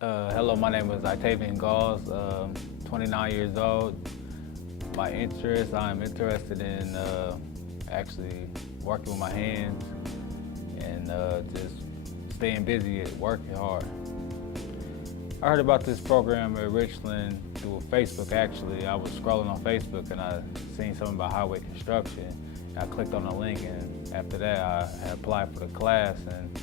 Hello, my name is Itavian Gause, 29 years old. My interest, I'm interested in actually working with my hands and just staying busy, working hard. I heard about this program at Richland through Facebook actually. I was scrolling on Facebook and I seen something about highway construction. I clicked on the link and after that I had applied for the class and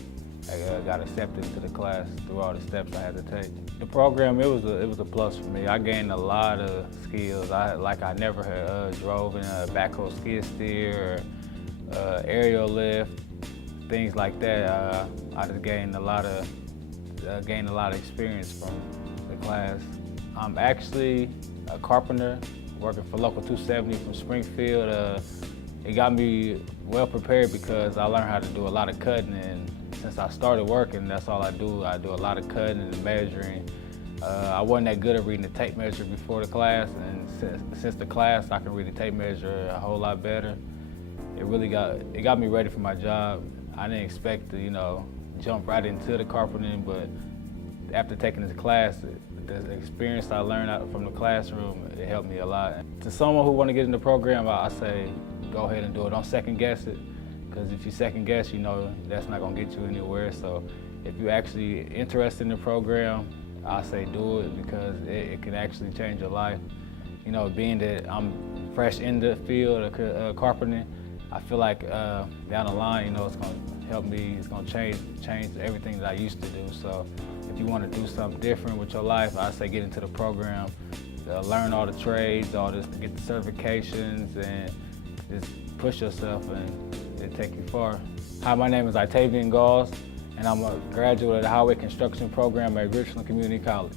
I got accepted to the class through all the steps I had to take. The program, it was a plus for me. I gained a lot of skills. I never had drove in a backhoe skid steer or aerial lift, things like that. I just gained a lot of experience from the class. I'm actually a carpenter working for Local 270 from Springfield. It got me well prepared because I learned how to do a lot of cutting, and since I started working, that's all I do. I do a lot of cutting and measuring. I wasn't that good at reading the tape measure before the class, and since the class, I can read the tape measure a whole lot better. It got me ready for my job. I didn't expect to, jump right into the carpenting, but after taking this class, the experience I learned out from the classroom, it helped me a lot. To someone who want to get in the program, I say, go ahead and do it. Don't second guess it, because if you second guess, that's not gonna get you anywhere. So if you're actually interested in the program, I say do it because it can actually change your life. Being that I'm fresh in the field of carpenting, I feel like down the line, it's gonna help me, it's gonna change everything that I used to do. So if you wanna do something different with your life, I say get into the program, learn all the trades, get the certifications, and just push yourself and it'll take you far. Hi, my name is Itavian Gause, and I'm a graduate of the Highway Construction Program at Richland Community College.